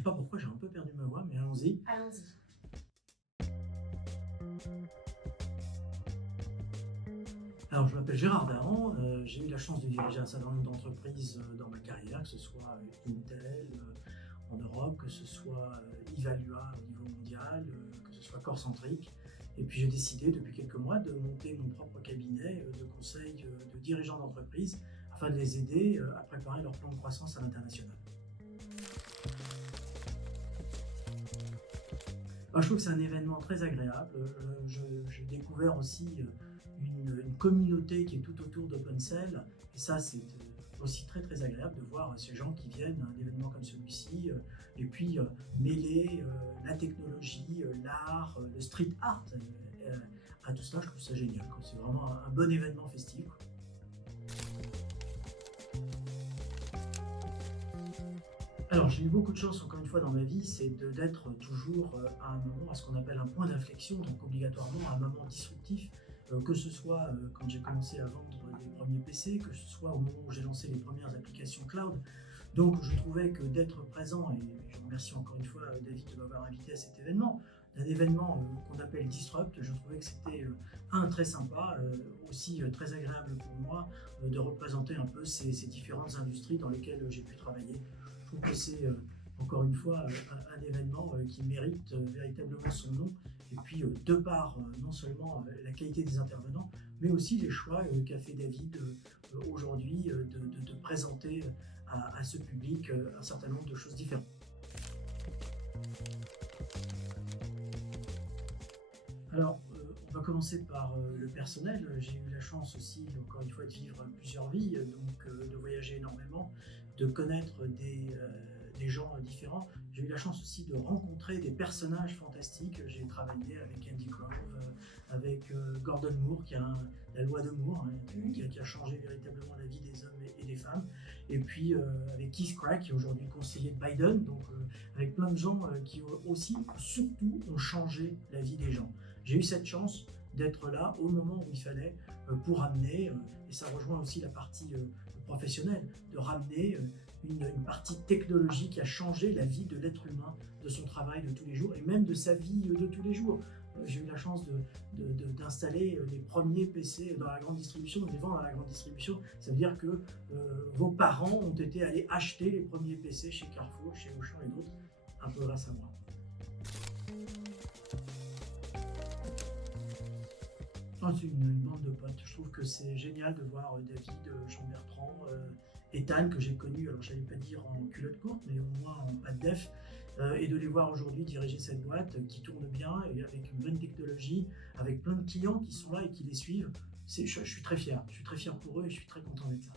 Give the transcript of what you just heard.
sais pas pourquoi j'ai un peu perdu ma voix, mais allons-y. Allons-y. Alors, je m'appelle Gérard Dahan, j'ai eu la chance de diriger un certain nombre d'entreprises dans ma carrière, que ce soit Intel en Europe, que ce soit Evalua au niveau mondial, que ce soit Corcentric. Et puis j'ai décidé depuis quelques mois de monter mon propre cabinet de conseil de dirigeants d'entreprise afin de les aider à préparer leur plan de croissance à l'international. Je trouve que c'est un événement très agréable. J'ai découvert aussi une communauté qui est tout autour d'OpenCell. Et ça, c'est aussi très agréable de voir ces gens qui viennent à un événement comme celui-ci et puis mêler la technologie, l'art, le street art à tout cela. Je trouve ça génial. C'est vraiment un bon événement festif. Alors j'ai eu beaucoup de chance encore une fois dans ma vie, c'est d'être toujours à un moment, à ce qu'on appelle un point d'inflexion, donc obligatoirement à un moment disruptif, que ce soit quand j'ai commencé à vendre les premiers PC, que ce soit au moment où j'ai lancé les premières applications cloud. Donc je trouvais que d'être présent, et je remercie encore une fois David de m'avoir invité à cet événement, un événement qu'on appelle Disrupt, je trouvais que c'était très sympa, aussi très agréable pour moi de représenter un peu ces différentes industries dans lesquelles j'ai pu travailler. Je trouve que c'est encore une fois un événement qui mérite véritablement son nom et puis de par non seulement la qualité des intervenants mais aussi les choix qu'a fait David aujourd'hui de présenter à ce public un certain nombre de choses différentes. Alors, on va commencer par le personnel. J'ai eu la chance aussi, encore une fois, de vivre plusieurs vies, donc de voyager énormément, de connaître des gens différents. J'ai eu la chance aussi de rencontrer des personnages fantastiques. J'ai travaillé avec Andy Grove, avec Gordon Moore, qui a la loi de Moore, qui a changé véritablement la vie des hommes et des femmes. Et puis avec Keith Craig, qui est aujourd'hui conseiller de Biden, donc avec plein de gens qui aussi, surtout, ont changé la vie des gens. J'ai eu cette chance d'être là au moment où il fallait pour amener, et ça rejoint aussi la partie professionnelle, de ramener une partie technologique qui a changé la vie de l'être humain, de son travail de tous les jours et même de sa vie de tous les jours. J'ai eu la chance d'installer les premiers PC dans la grande distribution, de les vendre dans la grande distribution. Ça veut dire que vos parents ont été allés acheter les premiers PC chez Carrefour, chez Auchan et d'autres, un peu grâce à moi. C'est une bande de potes. Je trouve que c'est génial de voir David, Jean-Bertrand, Ethan, que j'ai connu, alors j'allais pas dire en culotte courte, mais au moins en pas de def, et de les voir aujourd'hui diriger cette boîte qui tourne bien et avec une bonne technologie, avec plein de clients qui sont là et qui les suivent. Je suis très fier pour eux et je suis très content d'être là.